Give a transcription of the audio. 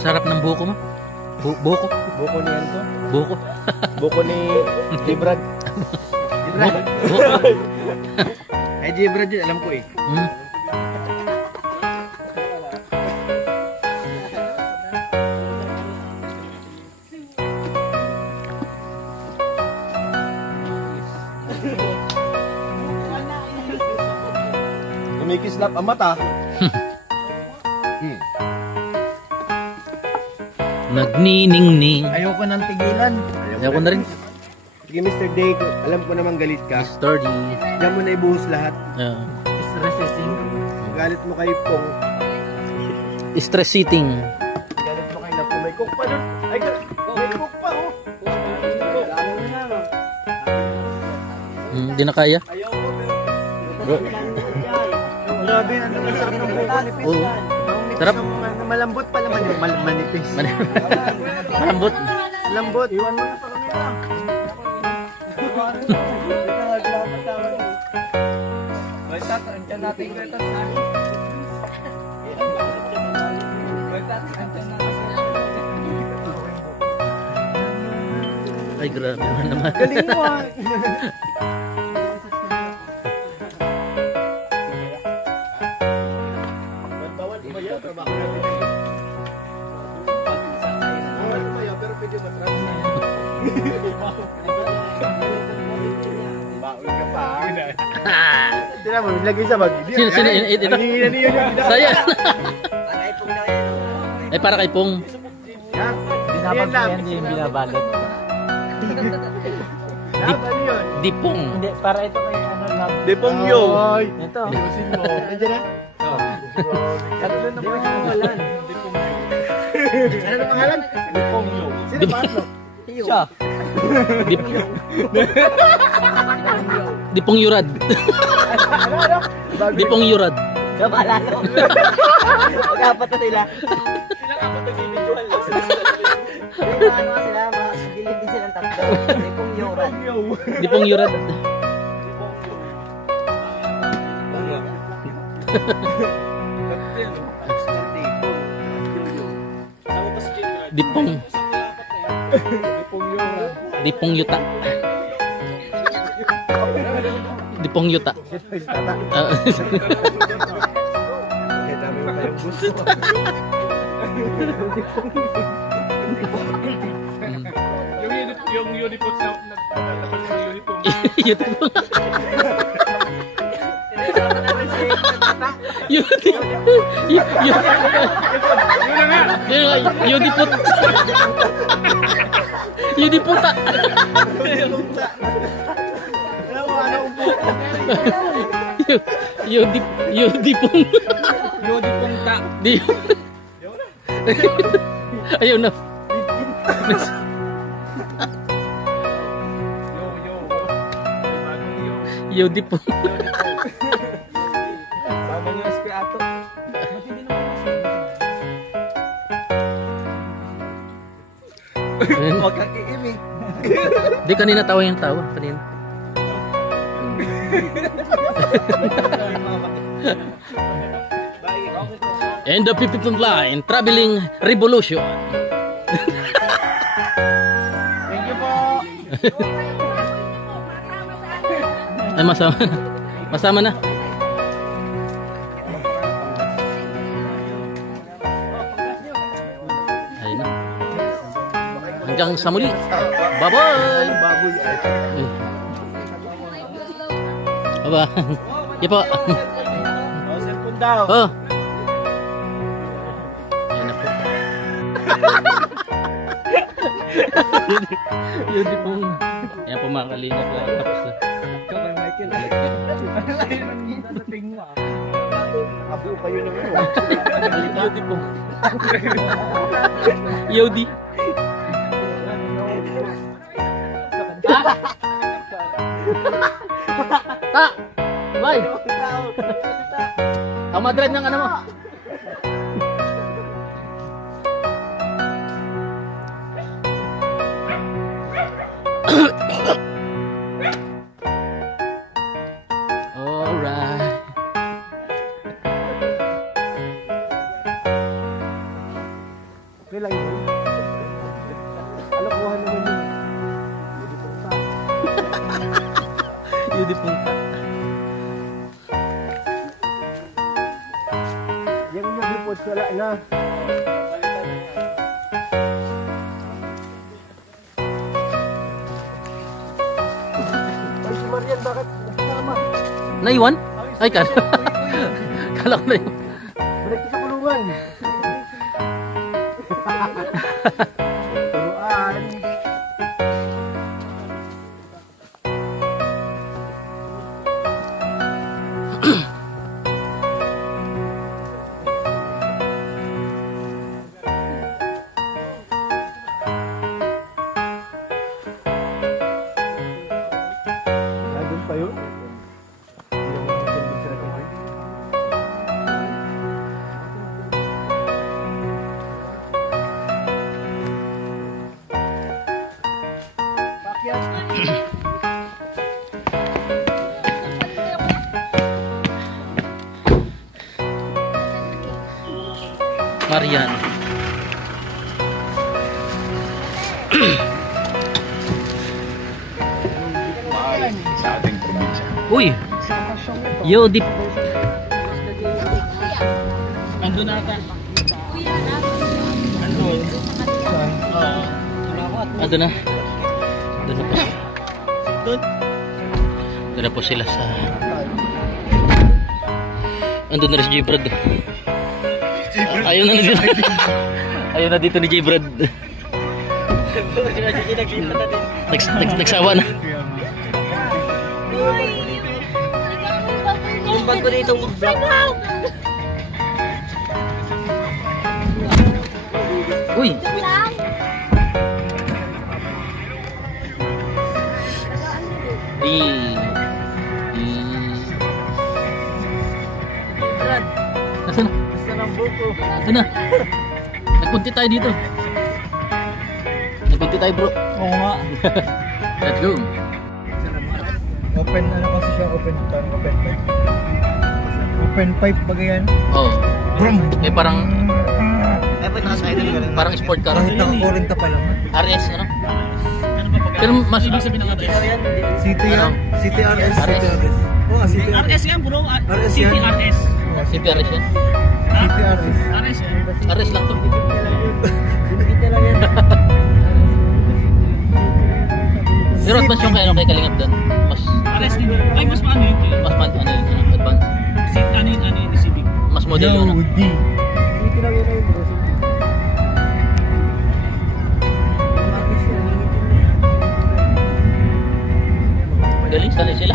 Sarap ng buko mo. Buko. Buko ni Anto. Buko. Buko ni Jibrad. Jibrad. Ay Jibrad yun, alam ko eh. Kumikislap ang mata. Nagniningning. Ayoko nang tigilan. Ayoko na rin. Sige Mr. Day, alam ko naman galit ka. Mr. D. Diyan mo na ibuhos lahat. Stress eating. Galit mo kay Pong. Stress eating. Galit mo kay Lapo. May cook pa doon. Ay, may cook pa oh. Hindi na kaya. Ayoko pero. Grabe, ano ang sarap ng buko nipis. Oo. Sarap. Malambot pala man yung manipis. Malambot. Lambot. Iwan mo na sa kanila. May tataan ka natin ka ito sa akin. Ay, grabe naman. Galing mo ah. Sino mo, lagi sa bag. Sino, ito? Saya. Ay, para kay Pong. Binabag yan yung binabalot. Dipong. Hindi, para ito kay ano lang. Dipong yo. Ito. Ayusin mo. Nandiyan na? Tatlo na po siya nawalan. Ano na pangalan? Dipong yo. Sino ba ito? Siya. Dipong Yurad. Dipong Yurad. Kabala ko. Mag-apat na sila. Silang apat na individual. Ano nga sila, makakagilid din silang tatlo. Dipong Yurad. Dipong Yurad. Dipong. Dipong Yuta. Dipong Yuta. Yung uniform na uniform. Yudiput. Yudiputa. Yudipung. Yudipungta. Ayaw na. Yudipung. Sama niyo si Ato. Huwag kang iimig. Di kanina tawa yung tawa. Kanina. And the people line traveling revolution. Thank you po. Ay, masama. Masama na. Ayun na. Hanggang sa muli. Bye-bye. Baboy. Bye-bye. Yan po. Cellphone daw. Oh. Ayan na po. Yun di pong. Ayan po mga kalingap. Tapos na. Ikaw kay Michael. Ano kayo nangita sa tingin mo? Nakabuo kayo naman. Yun di pong. Yodi. Ta! Bye! Ang Madrid ng ano mo? Alright. Okay lang yun. Alokohan naman yun. Yudi punta. Yung report wala na. Ay, si Marian, bakit nasama? Naiwan? Ay, kala. Kala ko na yun. Balik sa kulungan. Turuan. Nandun pa yun? Marian. Sa ating probinsya. Uy! Yo, dip. Ando na ata. Ando na. Ando na po. Ando na po sila sa... Ando na rin si J. Brad. Ayun na dito. Ayun na dito ni J. Brad. Nagsawa na. Yung bag ko dito, black. Uy! Brad, Nasaan na? basta ng buko. Nasaan na? Nagpunti tayo dito. Nagpunti tayo, bro. Oo nga. Let's go. Open ano kasi siya, open pipe. Open pipe ba yan? Oh. Brum! Eh parang Ay, pwede naka-side na ganun. parang sport car. Kahit naka-40 pa lang. RS ano? Pero mas ibig sabihin ng RS. City yan. City RS. City RS. Oo, City RS. RS yan bro, RS City yan. RS. City RS yan. City RS. RS yan. RS lang to. Binigit lang yan. Pero mas yung kay Kalingap doon. Mas RS din. Ay, mas paano yun? ano yun, advance. Ano yung Civic? Mas model yun. Ano? Yodi. City lang yun ayun bro. City. Galing, sanay sila.